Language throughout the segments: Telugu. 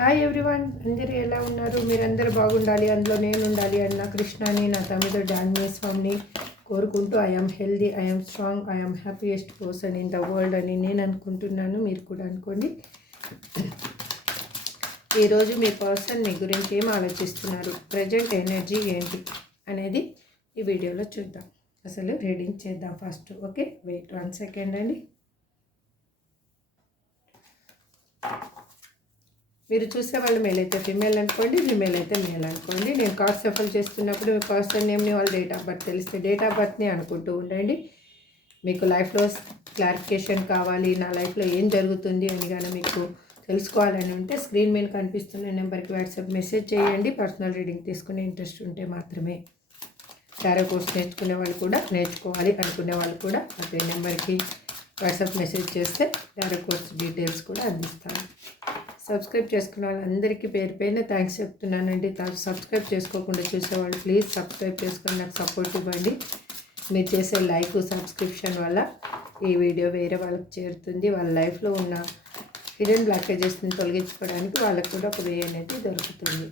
హాయ్ ఎవ్రీవన్ అందరూ ఎలా ఉన్నారు? మీరందరూ బాగుండాలి అందులో నేను ఉండాలి అని నా కృష్ణని నా తమిళ డాన్మీ స్వామిని కోరుకుంటూ I'm healthy I'm strong I'm happiest person in the world అని నేను అనుకుంటున్నాను మీరు కూడా అనుకోండి. ఈరోజు మీ పర్సన్ మీ గురించి ఏం ఆలోచిస్తున్నారు? ప్రజెంట్ ఎనర్జీ ఏంటి? అనేది ఈ వీడియోలో చూద్దాం. అసలు రీడింగ్ చేద్దాం first okay wait one second అండి. మీరు చూసే వాళ్ళు మేల్ అయితే ఫిమేల్ అనుకోండి ఫిమేల్ అయితే మేల్ అనుకోండి. నేను కార్డ్ సఫల్ చేస్తున్నప్పుడు మీ పర్సన్ నేమ్ని వాళ్ళ డేట్ ఆఫ్ బర్త్ తెలిస్తే డేట్ ఆఫ్ బర్త్ని అనుకుంటూ ఉండండి. మీకు లైఫ్లో క్లారిఫికేషన్ కావాలి నా లైఫ్లో ఏం జరుగుతుంది అని కానీ మీకు తెలుసుకోవాలని ఉంటే స్క్రీన్ మీద కనిపిస్తున్న నెంబర్కి వాట్సాప్ మెసేజ్ చేయండి. పర్సనల్ రీడింగ్ తీసుకునే ఇంట్రెస్ట్ ఉంటే మాత్రమే. టారో కోర్స్ నేర్చుకునే వాళ్ళు కూడా నేర్చుకోవాలి అనుకునే వాళ్ళు కూడా అదే నెంబర్కి వాట్సాప్ మెసేజ్ చేస్తే టారో కోర్స్ డీటెయిల్స్ కూడా అందిస్తాను సబ్స్క్రైబ్ చేసుకున్న వాళ్ళందరికీ పేరు పైన థ్యాంక్స్ చెప్తున్నానండి. సబ్స్క్రైబ్ చేసుకోకుండా చూసేవాళ్ళు ప్లీజ్ సబ్స్క్రైబ్ చేసుకొని నాకు సపోర్ట్ ఇవ్వండి. మీరు చేసే లైక్ సబ్స్క్రిప్షన్ వల్ల ఈ వీడియో వేరే వాళ్ళకి చేరుతుంది. వాళ్ళ లైఫ్లో ఉన్న హిడెన్ బ్లాకేజెస్ని తొలగించుకోవడానికి వాళ్ళకు కూడా ఒక వే అనేది దొరుకుతుంది.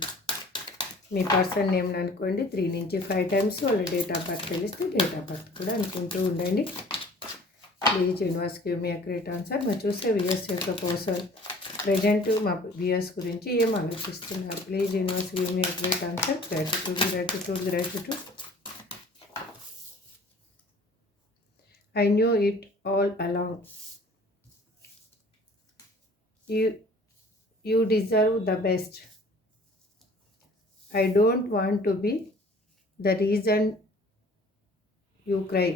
మీ పర్సన్ నేమ్ అనుకోండి. త్రీ నుంచి ఫైవ్ టైమ్స్ వాళ్ళ డేట్ ఆఫ్ బర్త్ తెలిస్తే డేట్ ఆఫ్ బర్త్ కూడా అనుకుంటూ ఉండండి. Please universe give me accurate answer మరి చూస్తే విఎస్ యొక్క కోసం ప్రజెంట్ మా విఎస్ గురించి ఏం ఆలోచిస్తున్నారు? Please universe give me update answer. Gratitude gratitude gratitude I knew it all along you you deserve the best I don't want to be the reason you cry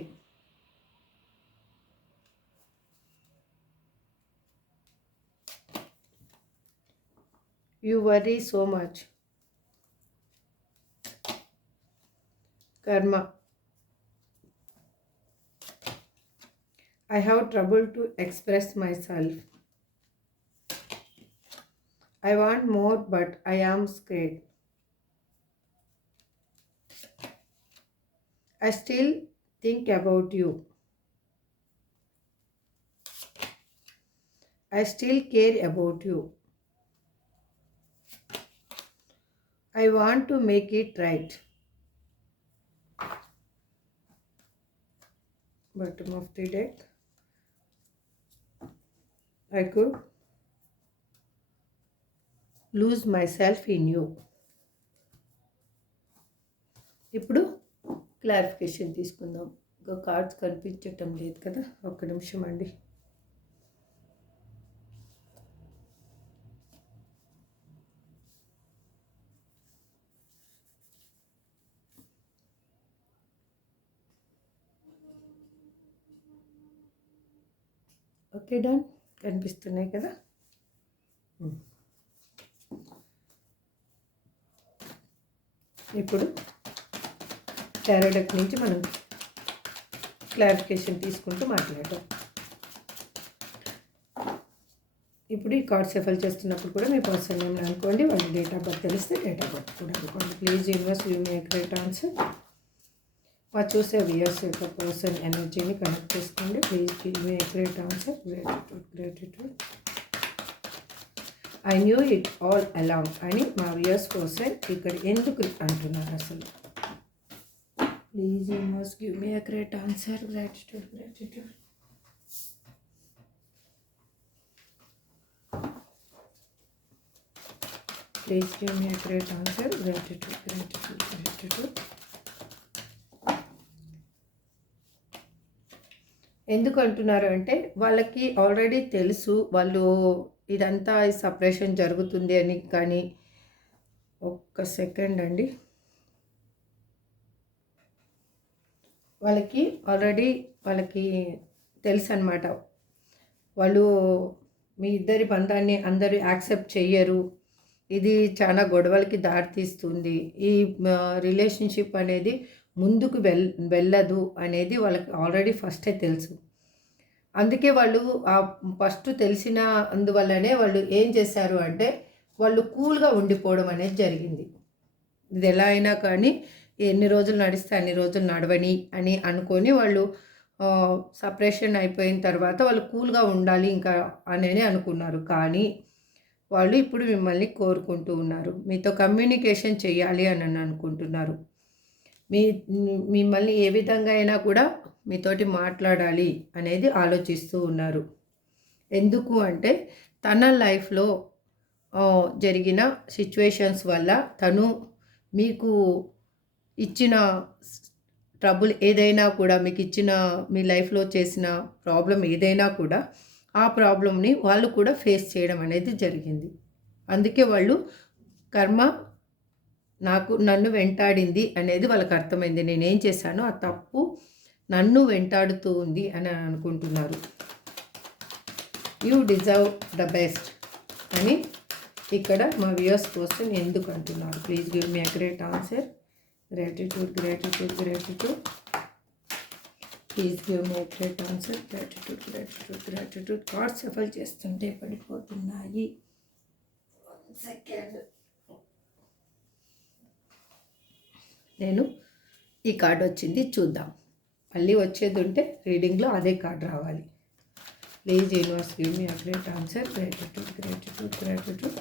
You worry so much. Karma. I have trouble to express myself. I want more, but I am scared. I still think about you. I still care about you. I want to make it right bottom of the deck I could lose myself in you ఇప్పుడు క్లారిఫికేషన్ తీసుకుందాం. ఇంకా కార్డ్స్ కనిపించటం లేదు కదా? ఒక్క నిమిషం అండి. Okay done. కనిపిస్తున్నాయి కదా? ఇప్పుడు టారోడక్ నుంచి మనం క్లారిఫికేషన్ తీసుకుంటూ మాట్లాడటం ఇప్పుడు ఈ కార్డ్ సెఫల్ చేస్తున్నప్పుడు కూడా మీ పర్సన్ నేమ్ అనుకోండి వాళ్ళ డేట్ ఆఫ్ బర్త్ తెలిస్తే డేట్ ఆఫ్ బర్త్ కూడా అనుకోండి. Please universe you make right answer. వారు చూసే వ్యూస్ యొక్క పర్సన్ ఎనర్జీని కనెక్ట్ చేసుకోండి please give me great answer gratitude gratitude I knew it all along అని మా వ్యూస్ పర్సన్ ఇక్కడ ఎందుకు అంటున్నారు అసలు please you must give me a great answer gratitude gratitude please give me a great answer gratitude gratitude gratitude ఎందుకు అంటున్నారు అంటే వాళ్ళకి ఆల్రెడీ తెలుసు వాళ్ళు ఇదంతా సపరేషన్ జరుగుతుంది అని కానీ ఒక్క సెకండ్ అండి. వాళ్ళకి ఆల్రెడీ వాళ్ళకి తెలుసు అనమాట వాళ్ళు మీ ఇద్దరి బంధాన్ని అందరూ యాక్సెప్ట్ చెయ్యరు. ఇది చాలా గొడవలకి దారితీస్తుంది. ఈ రిలేషన్షిప్ అనేది ముందుకు వెల్ వెళ్ళదు అనేది వాళ్ళకి ఆల్రెడీ ఫస్టే తెలుసు. అందుకే వాళ్ళు ఆ ఫస్ట్ తెలిసిన అందువల్లనే వాళ్ళు ఏం చేశారు అంటే వాళ్ళు కూల్గా ఉండిపోవడం అనేది జరిగింది. ఇది ఎలా అయినా కానీ ఎన్ని రోజులు నడిస్తే అన్ని రోజులు నడవని అని అనుకొని వాళ్ళు సపరేషన్ అయిపోయిన తర్వాత వాళ్ళు కూల్గా ఉండాలి ఇంకా అని అనుకున్నారు. కానీ వాళ్ళు ఇప్పుడు మిమ్మల్ని కోరుకుంటూ ఉన్నారు. మీతో కమ్యూనికేషన్ చేయాలి అని అని అనుకుంటున్నారు. మీ మిమ్మల్ని ఏ విధంగా అయినా కూడా మీతోటి మాట్లాడాలి అనేది ఆలోచిస్తూ ఉన్నారు. ఎందుకు అంటే తన లైఫ్లో జరిగిన సిచ్యువేషన్స్ వల్ల తను మీకు ఇచ్చిన ట్రబుల్ ఏదైనా కూడా మీకు ఇచ్చిన మీ లైఫ్లో చేసిన ప్రాబ్లం ఏదైనా కూడా ఆ ప్రాబ్లమ్ని వాళ్ళు కూడా ఫేస్ చేయడం అనేది జరిగింది. అందుకే వాళ్ళు కర్మ నాకు నన్ను వెంటాడింది అనేది వాళ్ళకి అర్థమైంది. నేనేం చేశానో ఆ తప్పు నన్ను వెంటాడుతూ ఉంది అని అనుకుంటున్నారు. యూ డిజర్వ్ ద బెస్ట్ అని ఇక్కడ మా వ్యూయర్స్ కోసం ఎందుకు అంటున్నారు? Please give me great answer. Gratitude gratitude gratitude please give me great answer. Gratitude gratitude gratitude card shuffle చేస్తుంటే పడిపోతున్నాయి. సెకండ్. నేను ఈ కార్డ్ వచ్చింది చూద్దాం. మళ్ళీ వచ్చేది ఉంటే రీడింగ్లో అదే కార్డ్ రావాలి. Please universe give me a answer gratitude gratitude gratitude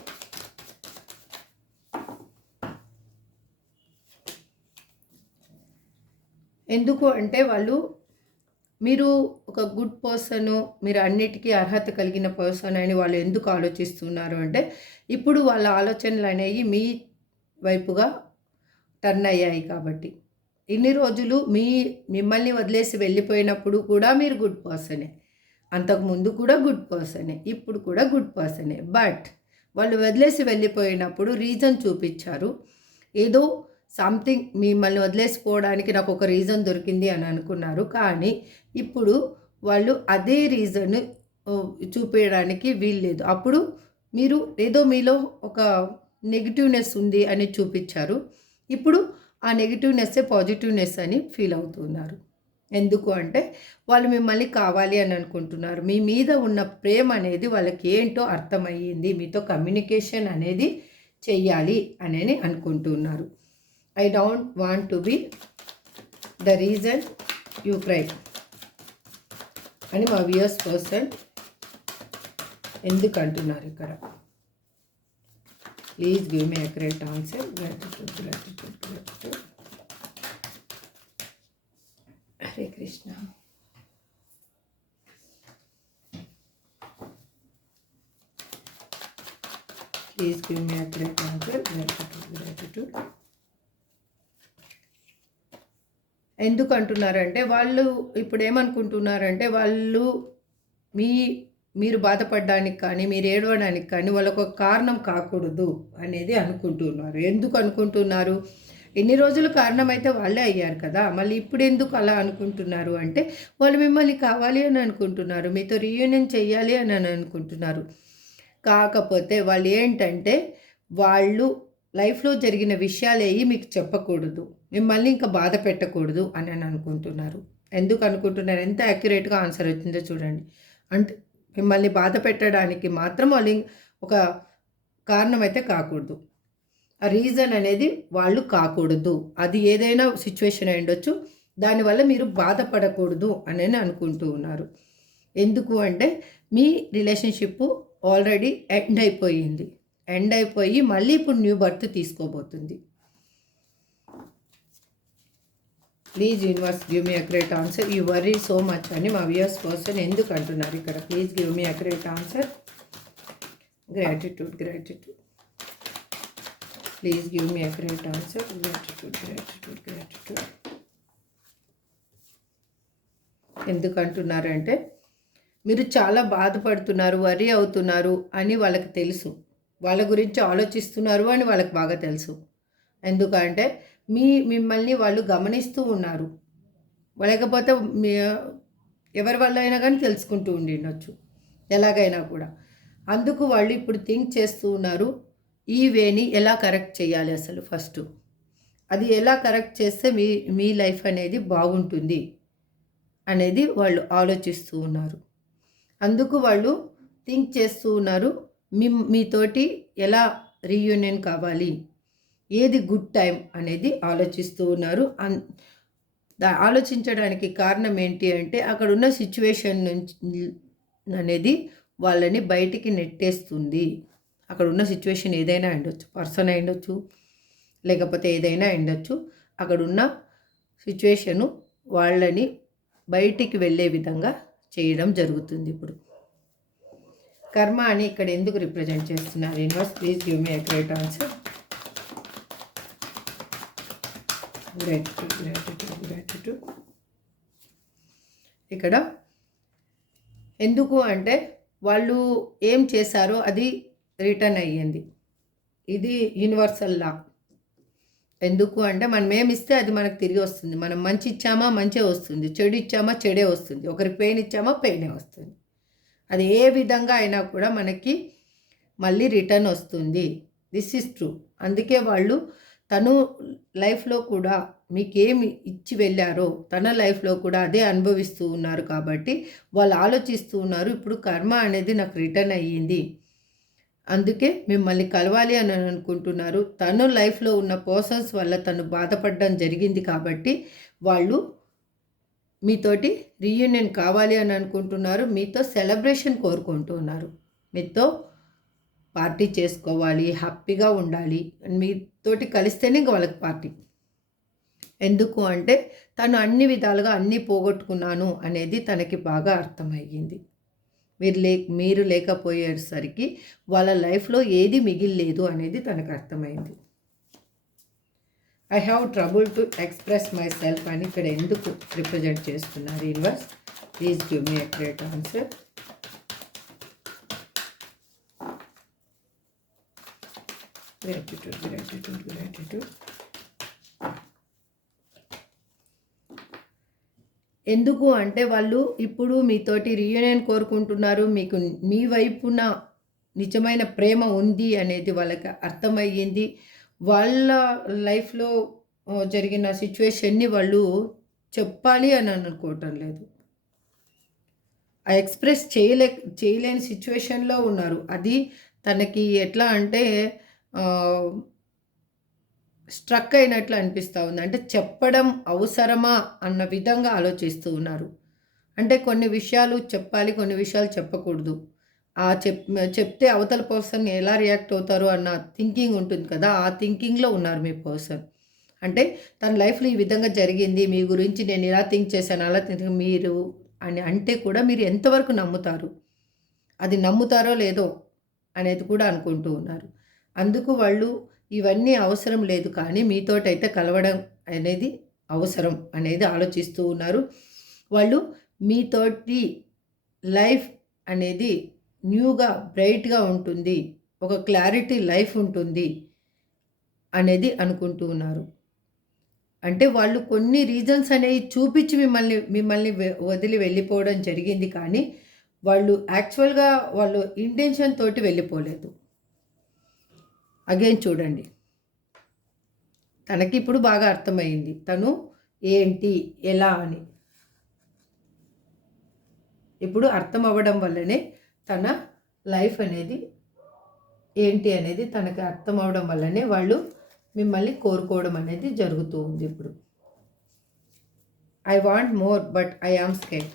ఎందుకు అంటే వాళ్ళు మీరు ఒక గుడ్ పర్సన్ మీరు అన్నిటికీ అర్హత కలిగిన పర్సన్ అని వాళ్ళు ఎందుకు ఆలోచిస్తున్నారు అంటే ఇప్పుడు వాళ్ళ ఆలోచనలు అనేవి మీ వైపుగా టర్న్ అయ్యాయి కాబట్టి. ఇన్ని రోజులు మీ మిమ్మల్ని వదిలేసి వెళ్ళిపోయినప్పుడు కూడా మీరు గుడ్ పర్సనే అంతకుముందు కూడా గుడ్ పర్సనే ఇప్పుడు కూడా గుడ్ పర్సనే బట్ వాళ్ళు వదిలేసి వెళ్ళిపోయినప్పుడు రీజన్ చూపించారు. ఏదో సంథింగ్ మిమ్మల్ని వదిలేసిపోవడానికి నాకు ఒక రీజన్ దొరికింది అని అనుకున్నారు. కానీ ఇప్పుడు వాళ్ళు అదే రీజన్ చూపించడానికి వీల్లేదు. అప్పుడు మీరు ఏదో మీలో ఒక నెగిటివ్నెస్ ఉంది అని చూపించారు. ఇప్పుడు ఆ నెగిటివ్నెస్సే పాజిటివ్నెస్ అని ఫీల్ అవుతున్నారు. ఎందుకు అంటే వాళ్ళు మిమ్మల్ని కావాలి అని అనుకుంటున్నారు. మీ మీద ఉన్న ప్రేమ అనేది వాళ్ళకి ఏంటో అర్థమయ్యింది. మీతో కమ్యూనికేషన్ అనేది చెయ్యాలి అని అనుకుంటున్నారు. I don't want to be the reason you cry అని మా వియర్స్ పర్సన్ ఎందుకు అంటున్నారు ఇక్కడ? Please give me accurate answer gratitude gratitude gratitude Hare Krishna please give me accurate answer gratitude gratitude ఎందుకు అంటున్నారంటే వాళ్ళు ఇప్పుడు ఏమనుకుంటున్నారంటే వాళ్ళు మీ మీరు బాధపడడానికి కానీ మీరు ఏడవడానికి కానీ వాళ్ళకు ఒక కారణం కాకూడదు అనేది అనుకుంటున్నారు. ఎందుకు అనుకుంటున్నారు? ఎన్ని రోజులు కారణమైతే వాళ్ళే అయ్యారు కదా మళ్ళీ ఇప్పుడు ఎందుకు అలా అనుకుంటున్నారు అంటే వాళ్ళు మిమ్మల్ని కావాలి అని అనుకుంటున్నారు మీతో రీయూనియన్ చేయాలి అని అనుకుంటున్నారు. కాకపోతే వాళ్ళు ఏంటంటే వాళ్ళు లైఫ్లో జరిగిన విషయాలు ఏవి మీకు చెప్పకూడదు మిమ్మల్ని ఇంకా బాధ పెట్టకూడదు అని అని అనుకుంటున్నారు. ఎందుకు అనుకుంటున్నారు? ఎంత యాక్యురేట్గా ఆన్సర్ వచ్చిందో చూడండి. అంటే మిమ్మల్ని బాధ పెట్టడానికి మాత్రం వాళ్ళు ఒక కారణం అయితే కాకూడదు. ఆ రీజన్ అనేది వాళ్ళు కాకూడదు. అది ఏదైనా సిచ్యువేషన్ అయి ఉండొచ్చు. దానివల్ల మీరు బాధపడకూడదు అని అనుకుంటూ ఉన్నారు. ఎందుకు అంటే మీ రిలేషన్షిప్ ఆల్రెడీ ఎండ్ అయిపోయింది. ఎండ్ అయిపోయి మళ్ళీ ఇప్పుడు new birth తీసుకోబోతుంది. Please universe give me accurate answer you worry so much అని మా వ్యూయర్స్ పర్సన్ ఎందుకు అంటున్నారు ఇక్కడ? Please give me accurate answer gratitude gratitude please give me accurate answer gratitude gratitude gratitude ఎందుకు అంటున్నారంటే మీరు చాలా బాధపడుతున్నారు వరి అవుతున్నారు అని వాళ్ళకి తెలుసు. వాళ్ళ గురించి ఆలోచిస్తున్నారు అని వాళ్ళకి బాగా తెలుసు. ఎందుకంటే మీ మిమ్మల్ని వాళ్ళు గమనిస్తూ ఉన్నారు. లేకపోతే మీ ఎవరి వల్ల అయినా కానీ తెలుసుకుంటూ ఉండొచ్చు. ఎలాగైనా కూడా. అందుకు వాళ్ళు ఇప్పుడు థింక్ చేస్తూ ఉన్నారు. ఈ వేని ఎలా కరెక్ట్ చేయాలి అసలు ఫస్ట్? అది ఎలా కరెక్ట్ చేస్తే మీ మీ లైఫ్ అనేది బాగుంటుంది? అనేది వాళ్ళు ఆలోచిస్తూ ఉన్నారు. అందుకు వాళ్ళు థింక్ చేస్తూ ఉన్నారు. మీ మీతోటి ఎలా రీయూనియన్ కావాలి? ఏది గుడ్ టైం అనేది ఆలోచిస్తూ ఉన్నారు. అన్ ఆలోచించడానికి కారణం ఏంటి అంటే అక్కడ ఉన్న సిచ్యువేషన్ నుంచి అనేది వాళ్ళని బయటికి నెట్టేస్తుంది. అక్కడ ఉన్న సిచ్యువేషన్ ఏదైనా ఉండొచ్చు పర్సన్ అయి ఉండొచ్చు లేకపోతే ఏదైనా ఉండొచ్చు అక్కడ ఉన్న సిచ్యువేషను వాళ్ళని బయటికి వెళ్ళే విధంగా చేయడం జరుగుతుంది ఇప్పుడు. కర్మ అని ఇక్కడ ఎందుకు రిప్రజెంట్ చేస్తున్నారు? Universe please give me accurate answer. Gratitude gratitude gratitude ఇక్కడ ఎందుకు అంటే వాళ్ళు ఏం చేశారో అది రిటర్న్ అయ్యింది. ఇది యూనివర్సల్ లా. ఎందుకు అంటే మనం ఏమి ఇస్తే అది మనకు తిరిగి వస్తుంది. మనం మంచి ఇచ్చామా మంచే వస్తుంది. చెడు ఇచ్చామా చెడే వస్తుంది. ఒకరికి పెయిన్ ఇచ్చామా పెయినే వస్తుంది. అది ఏ విధంగా అయినా కూడా మనకి మళ్ళీ రిటర్న్ వస్తుంది. దిస్ ఇస్ ట్రూ అందుకే వాళ్ళు తను లైఫ్లో కూడా మీకేమి ఇచ్చి వెళ్ళారో తన లైఫ్లో కూడా అదే అనుభవిస్తూ ఉన్నారు కాబట్టి వాళ్ళు ఆలోచిస్తూ ఉన్నారు ఇప్పుడు కర్మ అనేది నాకు రిటర్న్ అయ్యింది. అందుకే మిమ్మల్ని కలవాలి అని అనుకుంటున్నారు. తను లైఫ్లో ఉన్న పర్సన్స్ వల్ల తను బాధపడడం జరిగింది కాబట్టి వాళ్ళు మీతోటి రీయూనియన్ కావాలి అని అనుకుంటున్నారు. మీతో సెలబ్రేషన్ కోరుకుంటున్నారు. మీతో పార్టీ చేసుకోవాలి హ్యాపీగా ఉండాలి. మీతోటి కలిస్తేనే ఇంక వాళ్ళకి పార్టీ. ఎందుకు అంటే తను అన్ని విధాలుగా అన్నీ పోగొట్టుకున్నాను అనేది తనకి బాగా అర్థమయ్యింది. మీరు లే మీరు లేకపోయేసరికి వాళ్ళ లైఫ్లో ఏది మిగిలిలేదు అనేది తనకు అర్థమైంది I have trouble to express myself అని ఇక్కడ ఎందుకు రిప్రజెంట్ చేస్తున్నారు universe please give me a answer. Gratitude gratitude gratitude ఎందుకు అంటే వాళ్ళు ఇప్పుడు మీతోటి రీయూనియన్ కోరుకుంటున్నారు మీకు మీ వైపున నిజమైన ప్రేమ ఉంది అనేది వాళ్ళకి అర్థమయ్యింది. వాళ్ళ లైఫ్లో జరిగిన సిచ్యువేషన్ని వాళ్ళు చెప్పాలి అని అనుకోవటం లేదు. ఆ ఎక్స్ప్రెస్ చేయలే చేయలేని సిచ్యువేషన్లో ఉన్నారు. అది తనకి ఎట్లా అంటే స్ట్రక్ అయినట్లు అనిపిస్తూ ఉంది. అంటే చెప్పడం అవసరమా అన్న విధంగా ఆలోచిస్తూ ఉన్నారు. అంటే కొన్ని విషయాలు చెప్పాలి కొన్ని విషయాలు చెప్పకూడదు. ఆ చెప్ చెప్తే అవతల పర్సన్ ఎలా రియాక్ట్ అవుతారు అన్న థింకింగ్ ఉంటుంది కదా ఆ థింకింగ్లో ఉన్నారు మీ పర్సన్. అంటే తన లైఫ్లో ఈ విధంగా జరిగింది మీ గురించి నేను ఇలా థింక్ చేశాను అలా థింక్ మీరు అని అంటే కూడా మీరు ఎంతవరకు నమ్ముతారు? అది నమ్ముతారో లేదో అనేది కూడా అనుకుంటూ ఉన్నారు. అందుకు వాళ్ళు ఇవన్నీ అవసరం లేదు కానీ మీతోటైతే కలవడం అనేది అవసరం అనేది ఆలోచిస్తూ ఉన్నారు. వాళ్ళు మీతోటి లైఫ్ అనేది న్యూగా బ్రైట్గా ఉంటుంది. ఒక క్లారిటీ లైఫ్ ఉంటుంది అనేది అనుకుంటూ ఉన్నారు. అంటే వాళ్ళు కొన్ని రీజన్స్ అనేవి చూపించి మిమ్మల్ని మిమ్మల్ని వదిలి వెళ్ళిపోవడం జరిగింది కానీ వాళ్ళు యాక్చువల్గా వాళ్ళు ఇంటెన్షన్ తోటి వెళ్ళిపోలేదు. అగైన్ చూడండి. తనకి ఇప్పుడు బాగా అర్థమైంది. తను ఏంటి? ఎలా అని. ఇప్పుడు అర్థం అవ్వడం వల్లనే తన లైఫ్ అనేది ఏంటి అనేది తనకు అర్థం అవడం వల్లనే వాళ్ళు మిమ్మల్ని కోరుకోవడం అనేది జరుగుతూ ఉంది ఇప్పుడు. I want more but I am scared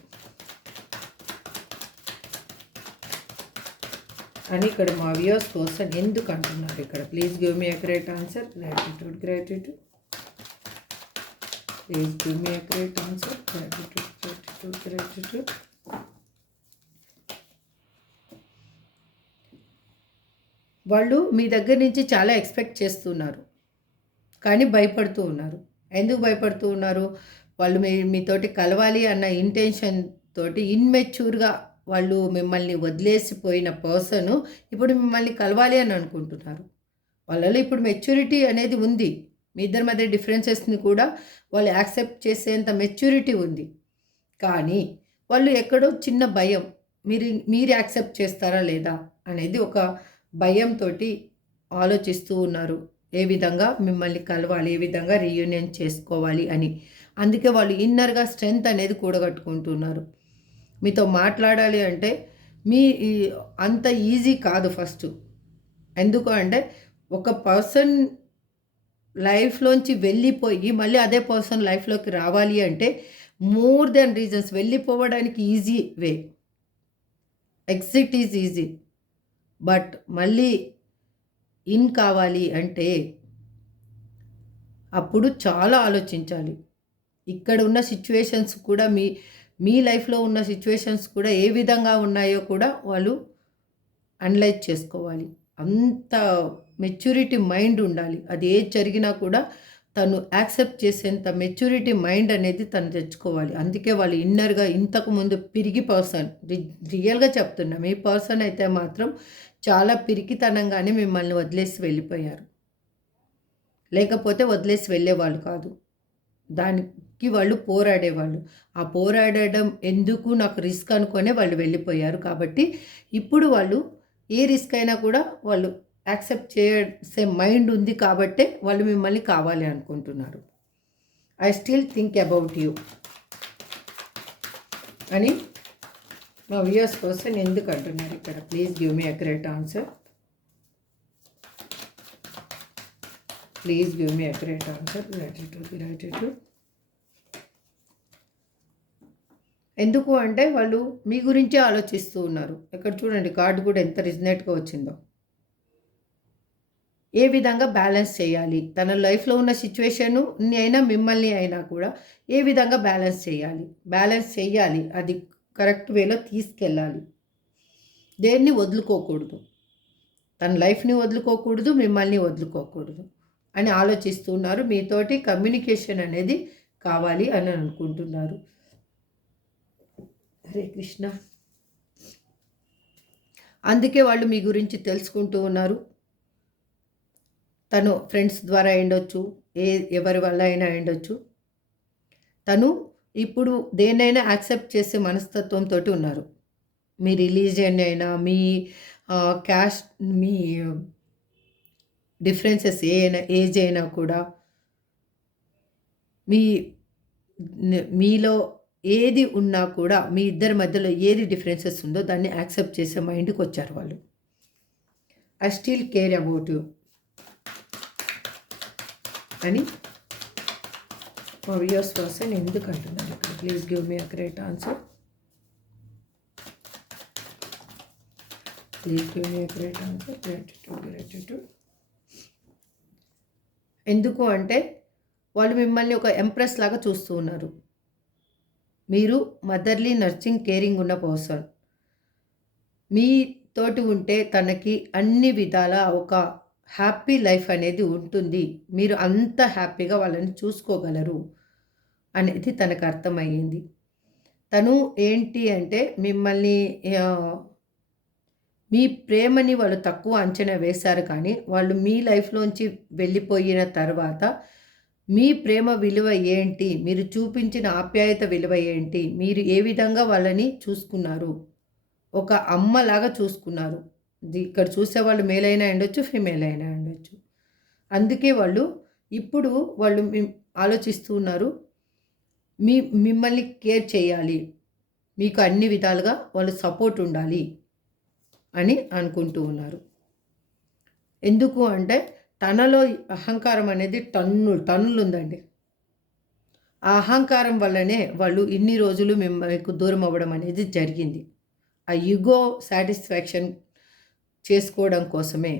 అని ఇక్కడ మా వ్యూస్ కోసం ఎందుకు అంటున్నారు ఇక్కడ? Please give me accurate answer gratitude gratitude please give me accurate answer gratitude gratitude gratitude వాళ్ళు మీ దగ్గర నుంచి చాలా ఎక్స్పెక్ట్ చేస్తున్నారు. కానీ భయపడుతూ ఉన్నారు. ఎందుకు భయపడుతూ ఉన్నారు? వాళ్ళు మీ మీతోటి కలవాలి అన్న ఇంటెన్షన్ తోటి ఇన్మెచ్యూర్గా వాళ్ళు మిమ్మల్ని వదిలేసిపోయిన పర్సన్ ఇప్పుడు మిమ్మల్ని కలవాలి అని అనుకుంటున్నారు. వాళ్ళలో ఇప్పుడు మెచ్యూరిటీ అనేది ఉంది. మీ ఇద్దరి మధ్య డిఫరెన్సెస్ని కూడా వాళ్ళు యాక్సెప్ట్ చేసేంత మెచ్యూరిటీ ఉంది. కానీ వాళ్ళు ఎక్కడో చిన్న భయం మీరు మీరు యాక్సెప్ట్ చేస్తారా లేదా అనేది ఒక భయంతో ఆలోచిస్తూ ఉన్నారు. ఏ విధంగా మిమ్మల్ని కలవాలి ఏ విధంగా రీయూనియన్ చేసుకోవాలి అని. అందుకే వాళ్ళు ఇన్నర్గా స్ట్రెంగ్త్ అనేది కూడగట్టుకుంటున్నారు. మీతో మాట్లాడాలి అంటే మీ అంత ఈజీ కాదు ఫస్ట్. ఎందుకు అంటే ఒక పర్సన్ లైఫ్లోంచి వెళ్ళిపోయి మళ్ళీ అదే పర్సన్ లైఫ్లోకి రావాలి అంటే మోర్ దెన్ రీజన్స్ వెళ్ళిపోవడానికి easy way. Exit is easy. But మళ్ళీ ఇన్ కావాలి అంటే అప్పుడు చాలా ఆలోచించాలి. ఇక్కడ ఉన్న సిచ్యువేషన్స్ కూడా మీ మీ లైఫ్లో ఉన్న సిచ్యువేషన్స్ కూడా ఏ విధంగా ఉన్నాయో కూడా వాళ్ళు అనలైజ్ చేసుకోవాలి. అంత మెచ్యూరిటీ మైండ్ ఉండాలి. అది ఏది జరిగినా కూడా తను యాక్సెప్ట్ చేసేంత మెచ్యూరిటీ మైండ్ అనేది తను తెచ్చుకోవాలి. అందుకే వాళ్ళు ఇన్నర్గా ఇంతకుముందు పిరిగి పర్సన్ రియల్గా చెప్తున్నాం మీ పర్సన్ అయితే మాత్రం చాలా పిరికితనంగానే మిమ్మల్ని వదిలేసి వెళ్ళిపోయారు. లేకపోతే వదిలేసి వెళ్ళేవాళ్ళు కాదు. దాని కి వాళ్ళు పోరాడేవాళ్ళు. ఆ పోరాడడం ఎందుకు నాకు రిస్క్ అనుకునే వాళ్ళు వెళ్ళిపోయారు. కాబట్టి ఇప్పుడు వాళ్ళు ఏ రిస్క్ అయినా కూడా వాళ్ళు యాక్సెప్ట్ చేసే మైండ్ ఉంది కాబట్టే వాళ్ళు మిమ్మల్ని కావాలి అనుకుంటున్నారు. I still think about you. అని మా వ్యూయర్స్ కోసం ఎందుకు అంటున్నారు ఇక్కడ? Please give me accurate answer. Please give me accurate answer. Gratitude gratitude ఎందుకు అంటే వాళ్ళు మీ గురించే ఆలోచిస్తూ ఉన్నారు. ఇక్కడ చూడండి కార్డు కూడా ఎంత రిజనేట్గా వచ్చిందో. ఏ విధంగా బ్యాలెన్స్ చేయాలి? తన లైఫ్లో ఉన్న సిచ్యువేషను అయినా మిమ్మల్ని అయినా కూడా ఏ విధంగా బ్యాలెన్స్ చేయాలి? బ్యాలెన్స్ చేయాలి అది కరెక్ట్ వేలో తీసుకెళ్ళాలి. దేన్ని వదులుకోకూడదు? తన లైఫ్ని వదులుకోకూడదు మిమ్మల్ని వదులుకోకూడదు అని ఆలోచిస్తున్నారు మీతోటి కమ్యూనికేషన్ అనేది కావాలి అని అనుకుంటున్నారు. హరే కృష్ణ. అందుకే వాళ్ళు మీ గురించి తెలుసుకుంటూ ఉన్నారు. తను ఫ్రెండ్స్ ద్వారా అయిండొచ్చు ఏ ఎవరి వల్ల అయినా అయిండొచ్చు. తను ఇప్పుడు దేన్నైనా యాక్సెప్ట్ చేసే మనస్తత్వంతో ఉన్నారు. మీ రిలీజియన్ అయినా మీ క్యాష్ మీ డిఫరెన్సెస్ ఏ అయినా ఏజ్ అయినా కూడా మీ మీలో ఏది ఉన్నా కూడా మీ ఇద్దరి మధ్యలో ఏది డిఫరెన్సెస్ ఉందో దాన్ని యాక్సెప్ట్ చేసే మైండ్కి వచ్చారు వాళ్ళు. I still care about you అని మా వ్యూస్ పర్సన్ ఎందుకు అంటున్నాను ఇక్కడ? Please give me a great answer please give me a great answer gratitude gratitude ఎందుకు అంటే వాళ్ళు మిమ్మల్ని ఒక ఎంప్రెస్ లాగా చూస్తూ ఉన్నారు. మీరు మదర్లీ నర్సింగ్ కేరింగ్ ఉన్న పర్సన్. మీ తోటి ఉంటే తనకి అన్ని విధాల ఒక హ్యాపీ లైఫ్ అనేది ఉంటుంది. మీరు అంత హ్యాపీగా వాళ్ళని చూసుకోగలరు అనేది తనకు అర్థమయ్యింది. తను ఏంటి అంటే మిమ్మల్ని మీ ప్రేమని వాళ్ళు తక్కువ అంచనా వేశారు కానీ వాళ్ళు మీ లైఫ్లోంచి వెళ్ళిపోయిన తర్వాత మీ ప్రేమ విలువ ఏంటి? మీరు చూపించిన ఆప్యాయత విలువ ఏంటి? మీరు ఏ విధంగా వాళ్ళని చూసుకున్నారు? ఒక అమ్మలాగా చూసుకున్నారు. ఇక్కడ చూసే వాళ్ళు మేలైనా ఉండొచ్చు ఫీమేల్ అయినా ఉండొచ్చు అందుకే వాళ్ళు ఇప్పుడు వాళ్ళు ఆలోచిస్తూ ఉన్నారు. మీ మిమ్మల్ని కేర్ చేయాలి. మీకు అన్ని విధాలుగా వాళ్ళు సపోర్ట్ ఉండాలి అని అనుకుంటూ ఉన్నారు. ఎందుకు అంటే తనలో అహంకారం అనేది టన్ను టన్నులు ఉందండి ఆ అహంకారం వల్లనే వాళ్ళు ఇన్ని రోజులు మీకు దూరం అవ్వడం అనేది జరిగింది. ఆ యుగో సాటిస్ఫాక్షన్ చేసుకోవడం కోసమే.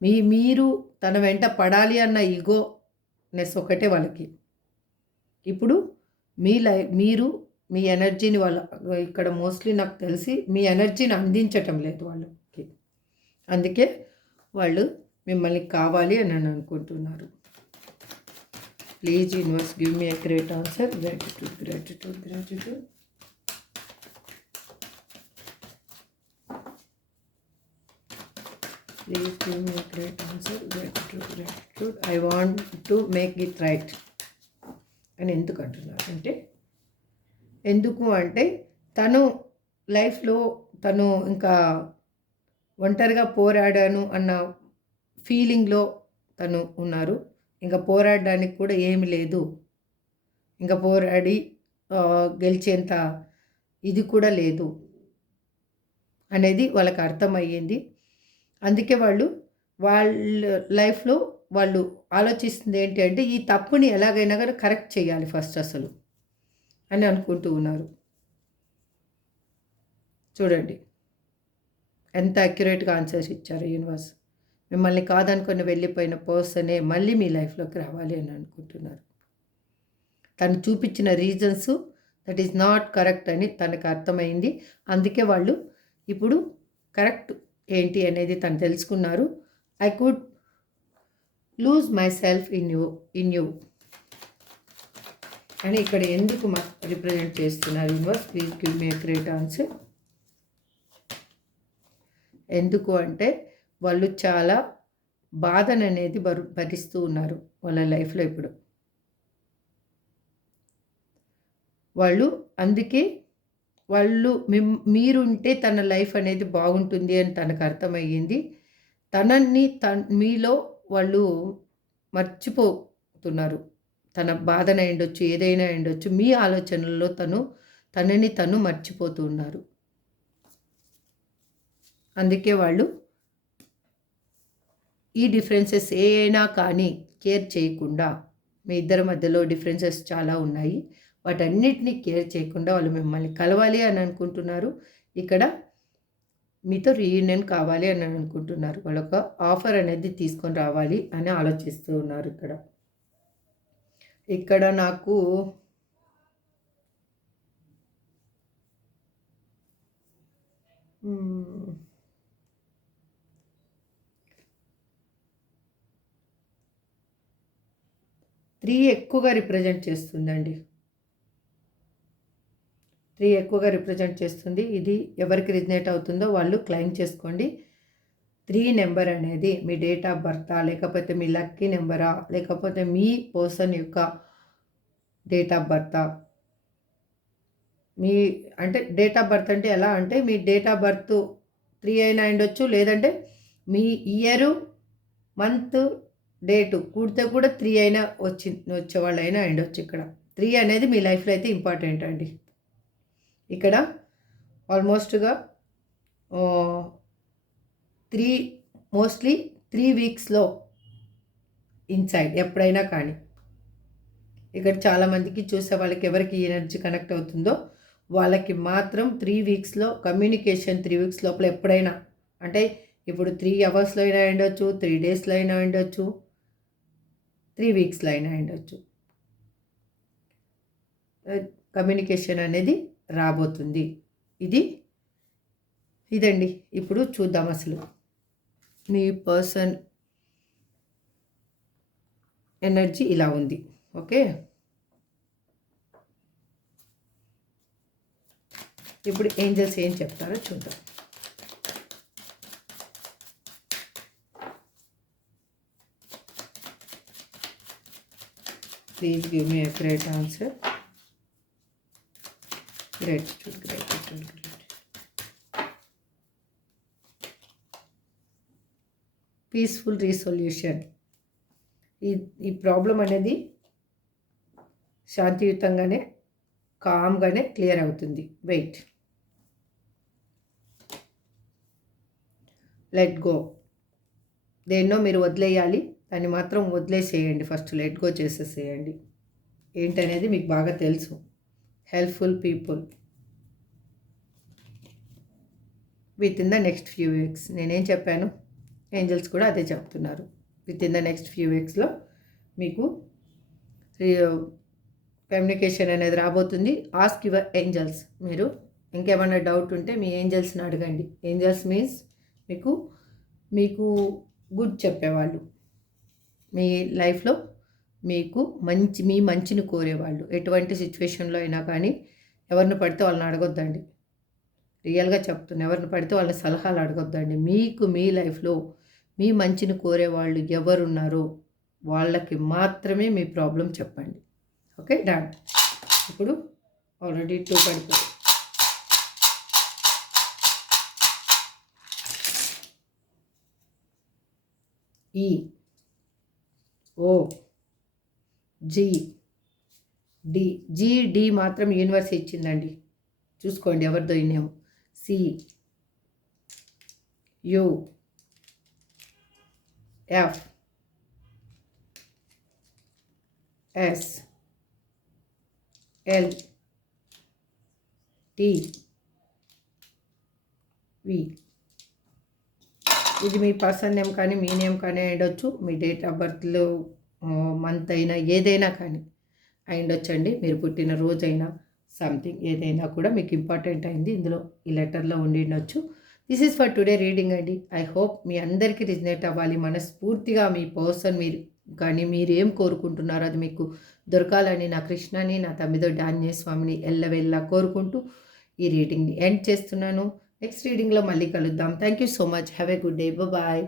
మీ మీరు తన వెంట పడాలి అన్న ఈగోనెస్ ఒకటే వాళ్ళకి. ఇప్పుడు మీ లై మీరు మీ ఎనర్జీని వాళ్ళ ఇక్కడ మోస్ట్లీ నాకు తెలిసి మీ ఎనర్జీని అందించటం లేదు వాళ్ళకి. అందుకే వాళ్ళు మిమ్మల్ని కావాలి అని అనుకుంటున్నారు. Please universe give me a great answer gratitude gratitude gratitude please give me great answer gratitude gratitude I want to make it right అని ఎందుకు అంటున్నారు? అంటే ఎందుకు అంటే తను లైఫ్లో తను ఇంకా ఒంటరిగా పోరాడాను అన్న ఫీలింగ్లో తను ఉన్నారు. ఇంకా పోరాడడానికి కూడా ఏమి లేదు. ఇంకా పోరాడి గెలిచేంత ఇది కూడా లేదు అనేది వాళ్ళకి అర్థమయ్యింది. అందుకే వాళ్ళు వాళ్ళ లైఫ్లో వాళ్ళు ఆలోచిస్తుంది ఏంటి అంటే ఈ తప్పుని ఎలాగైనా కానీ కరెక్ట్ చేయాలి ఫస్ట్ అసలు అని అనుకుంటూ ఉన్నారు. చూడండి. ఎంత అక్యురేట్గా ఆన్సర్స్ ఇచ్చారు యూనివర్స్. మిమ్మల్ని కాదనుకొని వెళ్ళిపోయిన పర్సనే మళ్ళీ మీ లైఫ్లోకి రావాలి అని అనుకుంటున్నారు. తను చూపించిన reasons that is not correct అని తనకు అర్థమైంది. అందుకే వాళ్ళు ఇప్పుడు కరెక్ట్ ఏంటి అనేది తను తెలుసుకున్నారు. I could lose myself in you in you అని ఇక్కడ ఎందుకు రిప్రజెంట్ చేస్తున్నారు? Universe please give me great answer ఎందుకు అంటే వాళ్ళు చాలా బాధను అనేది భరు భరిస్తూ ఉన్నారు వాళ్ళ లైఫ్లో ఇప్పుడు. వాళ్ళు అందుకే వాళ్ళు మీరుంటే తన లైఫ్ అనేది బాగుంటుంది అని తనకు అర్థమయ్యింది. తనని తన్ మీలో వాళ్ళు మర్చిపోతున్నారు. తన బాధన ఉండొచ్చు ఏదైనా ఉండొచ్చు మీ ఆలోచనల్లో తను తనని తను మర్చిపోతున్నారు అందుకే వాళ్ళు ఈ డిఫరెన్సెస్ ఏ అయినా కానీ కేర్ చేయకుండా మీ ఇద్దరి మధ్యలో డిఫరెన్సెస్ చాలా ఉన్నాయి. వాటన్నిటినీ కేర్ చేయకుండా వాళ్ళు మిమ్మల్ని కలవాలి అని అనుకుంటున్నారు. ఇక్కడ మీతో రీయూనియన్ కావాలి అని అనుకుంటున్నారు. వాళ్ళు ఒక ఆఫర్ అనేది తీసుకొని రావాలి అని ఆలోచిస్తూ ఉన్నారు ఇక్కడ. ఇక్కడ నాకు త్రీ ఎక్కువగా రిప్రజెంట్ చేస్తుందండి. త్రీ ఎక్కువగా రిప్రజెంట్ చేస్తుంది. ఇది ఎవరికి రిజనేట్ అవుతుందో వాళ్ళు క్లైమ్ చేసుకోండి. త్రీ నెంబర్ అనేది మీ డేట్ ఆఫ్ బర్తా లేకపోతే మీ లక్కీ నెంబరా లేకపోతే మీ పర్సన్ యొక్క డేట్ ఆఫ్ బర్తా మీ అంటే డేట్ ఆఫ్ బర్త్ అంటే ఎలా అంటే మీ డేట్ ఆఫ్ బర్త్ త్రీ అయినా ఉండొచ్చు లేదంటే మీ ఇయరు మంత్ డేటు కూడితే కూడా త్రీ అయినా వచ్చి వచ్చేవాళ్ళు అయినా అయ్యొచ్చు ఇక్కడ. త్రీ అనేది మీ లైఫ్లో అయితే ఇంపార్టెంట్ అండి. ఇక్కడ ఆల్మోస్ట్గా త్రీ మోస్ట్లీ త్రీ వీక్స్లో ఇన్సైడ్ ఎప్పుడైనా కానీ. ఇక్కడ చాలామందికి చూసే వాళ్ళకి ఎవరికి ఎనర్జీ కనెక్ట్ అవుతుందో వాళ్ళకి మాత్రం త్రీ వీక్స్లో కమ్యూనికేషన్ త్రీ వీక్స్ లోపల ఎప్పుడైనా అంటే ఇప్పుడు త్రీ అవర్స్లో అయినా ఉండొచ్చు త్రీ డేస్లో అయినా ఉండొచ్చు త్రీ వీక్స్లో అయినా ఉండొచ్చు కమ్యూనికేషన్ అనేది రాబోతుంది. ఇది ఇదండి. ఇప్పుడు చూద్దాం అసలు. మీ పర్సన్ ఎనర్జీ ఇలా ఉంది. ఓకే? ఇప్పుడు ఏంజల్స్ ఏం చెప్తారో చూద్దాం. Please give me a great answer gratitude, gratitude, peaceful resolution ఈ ఈ ప్రాబ్లం అనేది శాంతియుతంగానే కామ్గానే క్లియర్ అవుతుంది. వెయిట్ లెట్ గో దేన్నో మీరు వదిలేయాలి. దాన్ని మాత్రం వదిలేసేయండి ఫస్ట్ లెట్ గో చేసేసేయండి. ఏంటనేది మీకు బాగా తెలుసు. Helpful people within the next few weeks నేనేం చెప్పాను? ఏంజల్స్ కూడా అదే చెప్తున్నారు. Within the next few వీక్స్లో మీకు కమ్యూనికేషన్ uh, అనేది రాబోతుంది. ఆస్క్ యువర్ ఏంజల్స్ మీరు ఇంకేమైనా డౌట్ ఉంటే మీ ఏంజల్స్ని అడగండి. ఏంజల్స్ మీన్స్ మీకు మీకు గుడ్ చెప్పేవాళ్ళు. మీ లైఫ్లో మీకు మంచి మీ మంచిని కోరేవాళ్ళు. ఎటువంటి సిచ్యువేషన్లో అయినా కానీ ఎవరిని పడితే వాళ్ళని అడగొద్దండి. రియల్గా చెప్తున్నా ఎవరిని పడితే వాళ్ళని సలహాలు అడగొద్దండి. మీకు మీ లైఫ్లో మీ మంచిని కోరేవాళ్ళు ఎవరున్నారో వాళ్ళకి మాత్రమే మీ ప్రాబ్లం చెప్పండి. ఓకే? డాన్. ఇప్పుడు ఆల్రెడీ టూ పడిపోయి ఈ O. G. D. G. D మాత్రం యూనివర్స్ ఇచ్చిందండి. చూసుకోండి ఎవరిదో name C. U. F. S. L. T. V. ఇది మీ పర్సన్ నేమ్ కానీ మీ నేమ్ కానీ అయ్యొచ్చు మీ డేట్ ఆఫ్ బర్త్లో మంత్ అయినా ఏదైనా కానీ అయ్యుండొచ్చండి. మీరు పుట్టిన రోజైనా సంథింగ్ ఏదైనా కూడా మీకు ఇంపార్టెంట్ అయింది. ఇందులో ఈ లెటర్లో ఉండిండొచ్చు this is for today reading అండి. ఐ హోప్ మీ అందరికీ రిజనేట్ అవ్వాలి. మనస్ఫూర్తిగా మీ పర్సన్ మీరు కానీ మీరు ఏం కోరుకుంటున్నారో అది మీకు దొరకాలని నా కృష్ణని నా తమ్మిదో డాన్య స్వామిని ఎల్లవెల్లా కోరుకుంటూ ఈ రీడింగ్ని ఎండ్ చేస్తున్నాను. నెక్స్ట్ రీడింగ్లో మళ్ళీ కలుద్దాం. Thank you so much have a good day bye